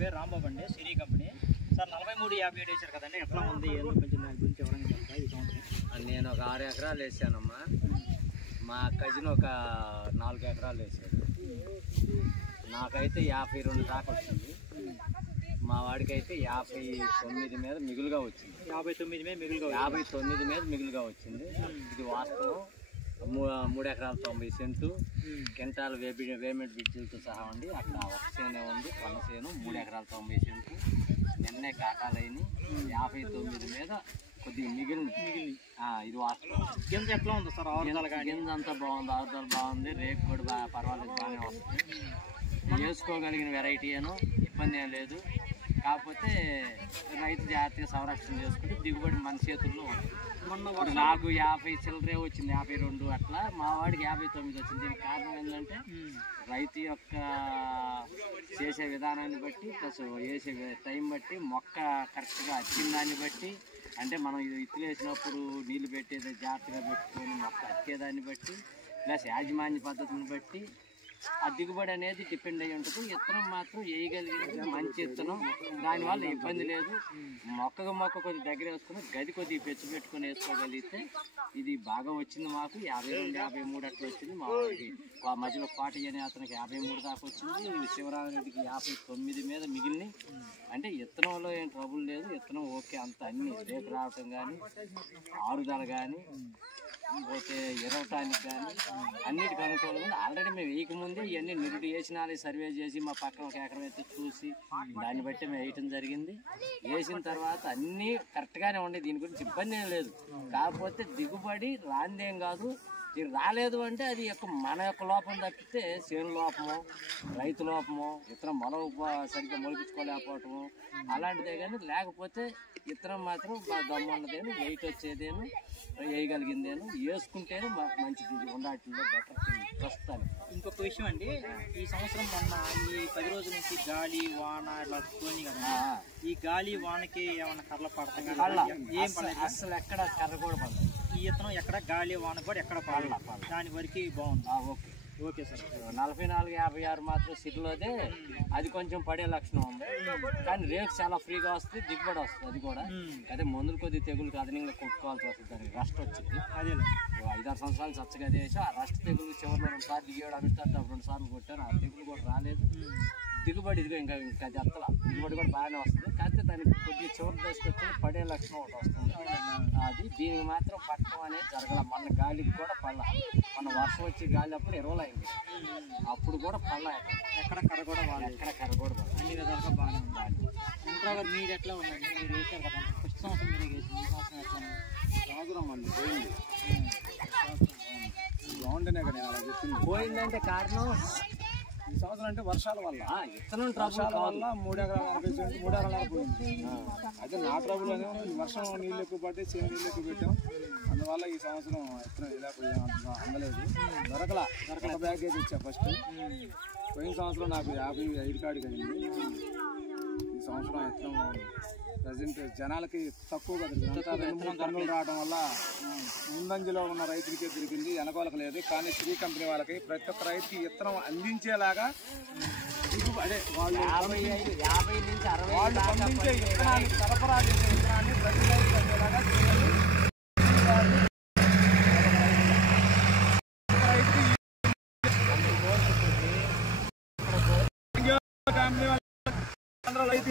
పేరు రాంబాబు అండి, సిరీ company. Sir 43-57 వేసారు కదండి, ఎట్లా ఉంది కొంచెం దాని గురించి ఎవరైనా చెప్తా ఈ సంవత్సరం? నేను ఒక 6 ఎకరాలు వేసానమ్మా. మా కజిన్ ఒక 4 ఎకరాలు వేసాడు. నాకైతే 52 దాకా వచ్చింది. మా వాడికైతే 59 మీద మిగులుగా వచ్చింది. 59 మీద మిగులుగా వచ్చింది. ఇది వాస్తవం. 3 ఎకరాల 90 సెంటు కింటాల వేమెంట్ బిడ్జీలతో సహా ఉండి అక్కడ ఒక చేనే ఉంది, కొన్న చేను 3 ఎకరాల 90 సెంటు. నిన్నే కాటాలైన 59 మీద కొద్దిగా మిగిలింది. ఇది వాస్తవం. గింజ ఎట్లా ఉంది సార్? గింజ అంతా బాగుంది, ఆరుదల బాగుంది, రేపు కూడా పర్వాలేదు, బాగానే వస్తుంది. వేసుకోగలిగిన వెరైటీ ఏనో ఇబ్బంది ఏం లేదు. కాకపోతే రైతు జాగ్రత్తగా సంరక్షణ చేసుకుంటే దిగుబడి మన చేతుల్లో ఉంటుంది. నాకు 50 చిల్లరే వచ్చింది, 52 అట్లా. మా వాడికి 59 వచ్చింది. దీనికి కారణం ఏంటంటే రైతు యొక్క చేసే విధానాన్ని బట్టి ప్లస్ వేసే టైం బట్టి మొక్క కరెక్ట్గా వచ్చిన దాన్ని బట్టి, అంటే మనం ఇది ఇత్తులు వేసినప్పుడు నీళ్లు పెట్టేది జాగ్రత్తగా పెట్టుకొని మొక్క వచ్చేదాన్ని బట్టి ప్లస్ యాజమాన్య పద్ధతిని బట్టి ఆ దిగుబడి అనేది డిపెండ్ అయ్యి ఉంటుంది. విత్తనం మాత్రం వేయగలిగింది మంచి విత్తనం, దానివల్ల ఇబ్బంది లేదు. మొక్క కొద్ది దగ్గర వేసుకుని గది కొద్దిగా పెంచి పెట్టుకుని వేసుకోగలిగితే ఇది బాగా వచ్చింది. మాకు 52-53 అట్లా వచ్చింది. మా వాడికి మధ్యలో కోటయ్య అనే అతనికి 53 దాకా వచ్చింది. శివరామరెడ్డికి 59 మీద మిగిలినాయి. అంటే విత్తనంలో ఏం ట్రబుల్ లేదు, విత్తనం ఓకే. అంత అన్ని రేపు రావటం కానీ, ఆరుదల కానీ, పోతే ఎరవటానికి కానీ అన్నిటికీ అనుకూలంగా. ఆల్రెడీ మేము వేయకముందే ఇవన్నీ నిరుడు వేసినాలి సర్వే చేసి మా పక్కన ఒక ఎకరం అయితే చూసి దాన్ని బట్టి మేము వేయటం జరిగింది. వేసిన తర్వాత అన్నీ కరెక్ట్గానే ఉండే, దీని గురించి ఇబ్బంది ఏం లేదు. కాకపోతే దిగుబడి రాందేం కాదు. ఇది రాలేదు అంటే అది మన యొక్క లోపం తప్పితే చేను లోపము, రైతు లోపము, విత్తనం సరిగ్గా మొలిపించుకోలేకపోవటము అలాంటిదే. కానీ లేకపోతే విత్తనం మాత్రం దమ్ము ఉన్నదేను, వెయిట్ వచ్చేదేను, వేయగలిగిందేను, వేసుకుంటేనే మంచిది. ఉండాటిలో బెటర్ ప్రస్తుతానికి. ఇంకొక విషయం అండి, ఈ సంవత్సరం మొన్న ఈ 10 రోజుల నుంచి గాలి వాన ఇట్లా పోయి కదా, ఈ గాలి వానకి ఏమన్నా కర్రలు పడతాయి? అసలు ఎక్కడ కర్ర కూడా పడదు. ఈ విత్తనం ఎక్కడ గాలి వాన కూడా ఎక్కడ పడాలి, దాని వరకు బాగుంది. Okay okay sir. 44-56 మాత్రం సిటీలోదే అది కొంచెం పడే లక్షణం ఉంది. కానీ రేపు చాలా ఫ్రీగా వస్తుంది, దిగుబడి వస్తుంది. అది కూడా అదే మందులు కొద్ది తెగులు అదనంగా కొట్టుకోవాల్సి వస్తుంది. దానికి రస్ట్ వచ్చింది. అదే 5-6 సంవత్సరాలు చచ్చగా చేసి ఆ రస్ట్ తెగులు చివరిలో 2 సార్లు 7 అడుగుతారు, 2 సార్లు కొట్టారు. ఆ తెగులు కూడా రాలేదు. దిగుబడి ఇదిగో ఇంకా జత్తల దిగుబడి కూడా బాగానే వస్తుంది. కాకపోతే దానికి కొద్దిగా చివరి తీసుకొచ్చి పడే లక్షణం ఒకటి వస్తుంది. అది దీనికి మాత్రం పట్టడం అనేది జరగల. మన గాలికి కూడా పళ్ళ, మన వర్షం వచ్చి గాలి అప్పుడు 20 అయింది, అప్పుడు కూడా పళ్ళ. ఎక్కడ కర్ర కూడా బాగా, ఎక్కడ కర్ర కూడా అన్ని విధాలుగా బాగానే ఉండాలి. ఇంట్రావర్ మీరు ఎట్లా ఉందండి? మీరు వేసారు కదా, ఫస్ట్ సంవత్సరం మీరు వేసి ఈ సంవత్సరం ఎట్లా సంవత్సరం అండి పోయింది. బాగుంటేనే కదా అలా చెప్పింది. పోయిందంటే కారణం ఈ సంవత్సరం అంటే వర్షాల వల్ల, విత్తనం వర్షాల వల్ల 3 ఎకరాల 40 సెంట్లు 3 ఎకరాల పోయింది. అయితే నా ట్రబుల్ అనేది వర్షం నీళ్ళు ఎక్కువ పట్టి చేను నీళ్ళు ఎక్కువ పెట్టాం. అందువల్ల ఈ సంవత్సరం ఎత్తనం ఇలా అందలేదు, దొరకల ప్యాకేజ్ ఇచ్చా ఫస్ట్. పోయిన సంవత్సరం నాకు 55 కాడికి అయింది. ఈ సంవత్సరం ఎత్తనం ప్రజెంట్ జనాలకి తక్కువ కదా, 2-3 టన్నులు రావడం వల్ల ముందంజలో ఉన్న రైతులకే తిరిగింది, వెనకాలకు లేదు. కానీ శ్రీ కంపెనీ వాళ్ళకి ప్రతి ఒక్క రైతుకి విత్తనం అందించేలాగా, అదే వాళ్ళు 50 నుంచి 60 పంపించే విత్తనాన్ని, సరఫరా చేసే విత్తనాన్ని ప్రతి రైతు అందేలాగా చేయాలి. రైతు